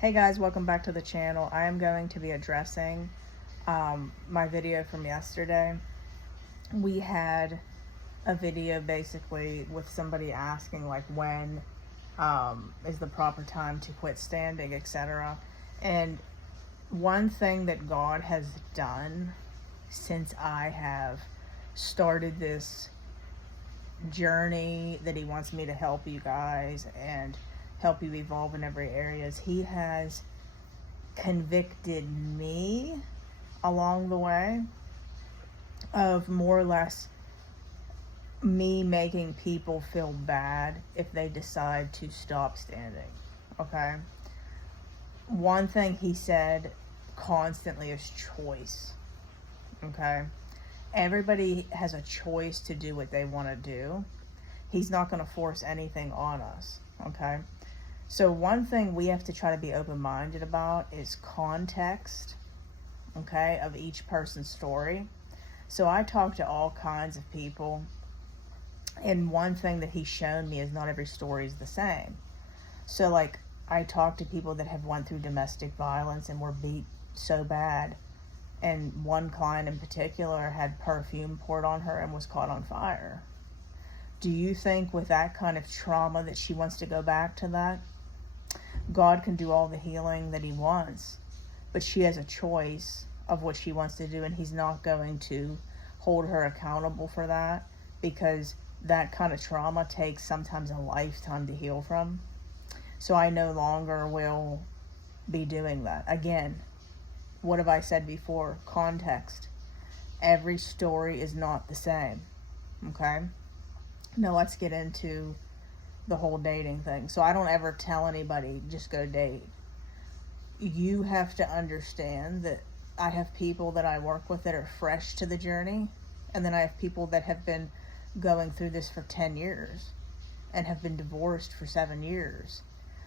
Hey guys, welcome back to the channel. I am going to be addressing my video from yesterday. We had a video basically with somebody asking like when is the proper time to quit standing, etc. And one thing that God has done since I have started this journey that he wants me to help you guys and help you evolve in every area is he has convicted me along the way of more or less me making people feel bad if they decide to stop standing. Okay, one thing he said constantly is choice. Okay, everybody has a choice to do what they want to do. He's not going to force anything on us. Okay, so one thing we have to try to be open-minded about is context, okay, of each person's story. So I talk to all kinds of people, and one thing that he's shown me is not every story is the same. So like I talk to people that have went through domestic violence and were beat so bad, and one client in particular had perfume poured on her and was caught on fire. Do you think with that kind of trauma that she wants to go back to that? God can do all the healing that he wants, but she has a choice of what she wants to do, and he's not going to hold her accountable for that, because that kind of trauma takes sometimes a lifetime to heal from. So I no longer will be doing that. Again, what have I said before? Context. Every story is not the same. Okay? Now let's get into the whole dating thing. So I don't ever tell anybody just go date. You have to understand that I have people that I work with that are fresh to the journey, and then I have people that have been going through this for 10 years and have been divorced for 7 years.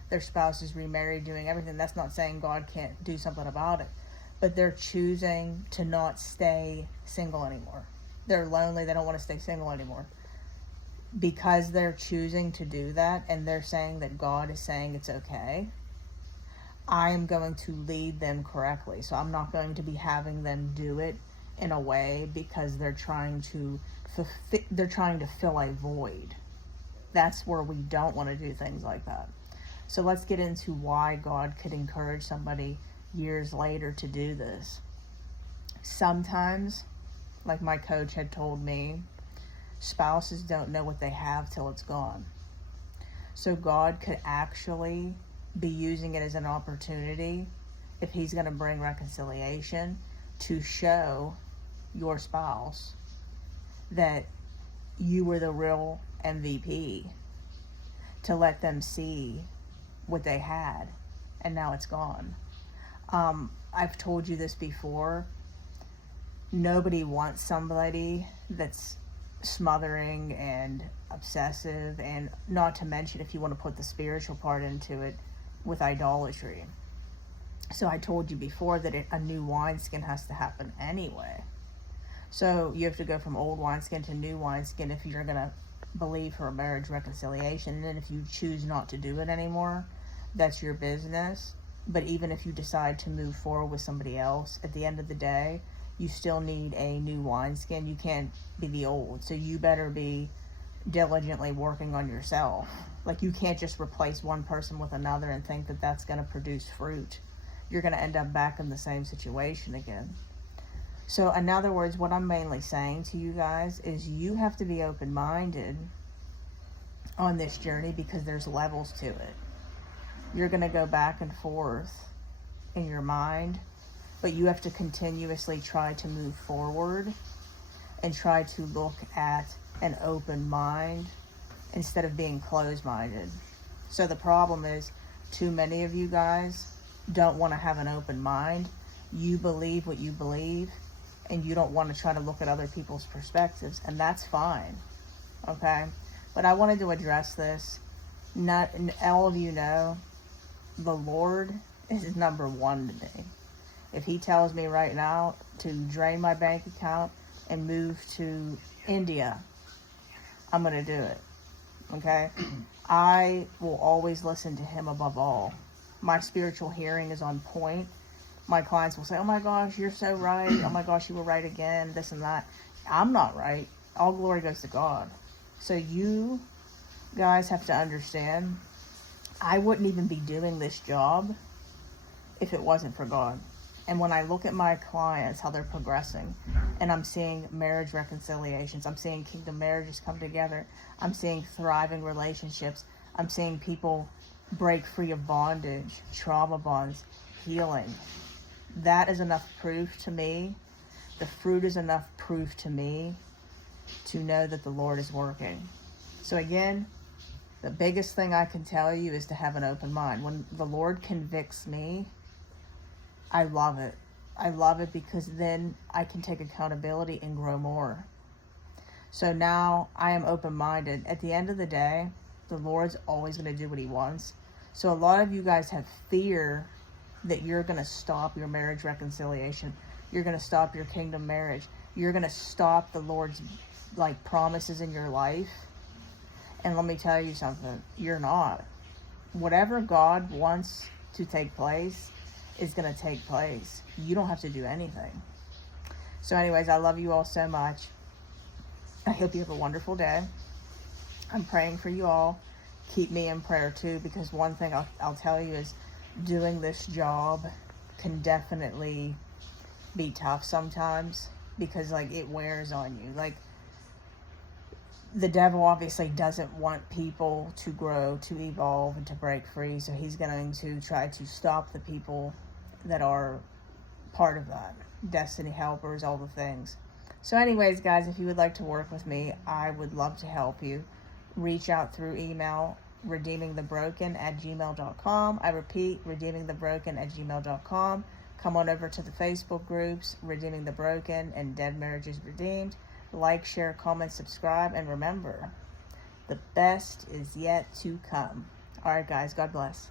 Their spouse is remarried, doing everything. That's not saying God can't do something about it, but they're choosing to not stay single anymore. They're lonely. They don't want to stay single anymore. Because they're choosing to do that, and they're saying that God is saying it's okay, I am going to lead them correctly. So I'm not going to be having them do it in a way because they're trying to fill a void. That's where we don't want to do things like that. So let's get into why God could encourage somebody years later to do this. Sometimes, like my coach had told me, spouses don't know what they have till it's gone. So God could actually be using it as an opportunity, if he's going to bring reconciliation, to show your spouse that you were the real MVP, to let them see what they had, and now it's gone. I've told you this before. Nobody wants somebody that's smothering and obsessive, and not to mention if you want to put the spiritual part into it, with idolatry. So I told you before that a new wineskin has to happen anyway. So you have to go from old wineskin to new wineskin if you're going to believe for a marriage reconciliation. And then if you choose not to do it anymore, that's your business. But even if you decide to move forward with somebody else, at the end of the day, you still need a new wineskin. You can't be the old. So you better be diligently working on yourself. Like, you can't just replace one person with another and think that that's going to produce fruit. You're going to end up back in the same situation again. So in other words, what I'm mainly saying to you guys is you have to be open-minded on this journey, because there's levels to it. You're going to go back and forth in your mind, but you have to continuously try to move forward and try to look at an open mind instead of being closed-minded. So the problem is, too many of you guys don't want to have an open mind. You believe what you believe, and you don't want to try to look at other people's perspectives, and that's fine. Okay? But I wanted to address this. Not all of you know, the Lord is number one to me. If he tells me right now to drain my bank account and move to India, I'm going to do it. Okay? I will always listen to him above all. my spiritual hearing is on point. My clients will say, oh my gosh, you're so right. Oh my gosh, you were right again, this and that. I'm not right. All glory goes to God. So you guys have to understand, I wouldn't even be doing this job if it wasn't for God. And when I look at my clients, how they're progressing, and I'm seeing marriage reconciliations, I'm seeing kingdom marriages come together, I'm seeing thriving relationships, I'm seeing people break free of bondage, trauma bonds, healing. That is enough proof to me. The fruit is enough proof to me to know that the Lord is working. So again, the biggest thing I can tell you is to have an open mind. When the Lord convicts me, I love it. I love it because then I can take accountability and grow more. So now I am open-minded. At the end of the day, the Lord's always going to do what he wants. So a lot of you guys have fear that you're going to stop your marriage reconciliation. You're going to stop your kingdom marriage. You're going to stop the Lord's promises in your life. And let me tell you something. You're not. Whatever God wants to take place is going to take place. You don't have to do anything. So anyways, I love you all so much. I hope you have a wonderful day. I'm praying for you all. Keep me in prayer too, because one thing I'll tell you is doing this job can definitely be tough sometimes, because it wears on you. The devil obviously doesn't want people to grow, to evolve, and to break free. So he's going to try to stop the people that are part of that. Destiny helpers, all the things. So anyways, guys, if you would like to work with me, I would love to help you. Reach out through email, redeemingthebroken@gmail.com. I repeat, redeemingthebroken@gmail.com. Come on over to the Facebook groups, Redeeming the Broken and Dead Marriages Redeemed. Like, share, comment, subscribe, and remember, the best is yet to come. All right, guys, God bless.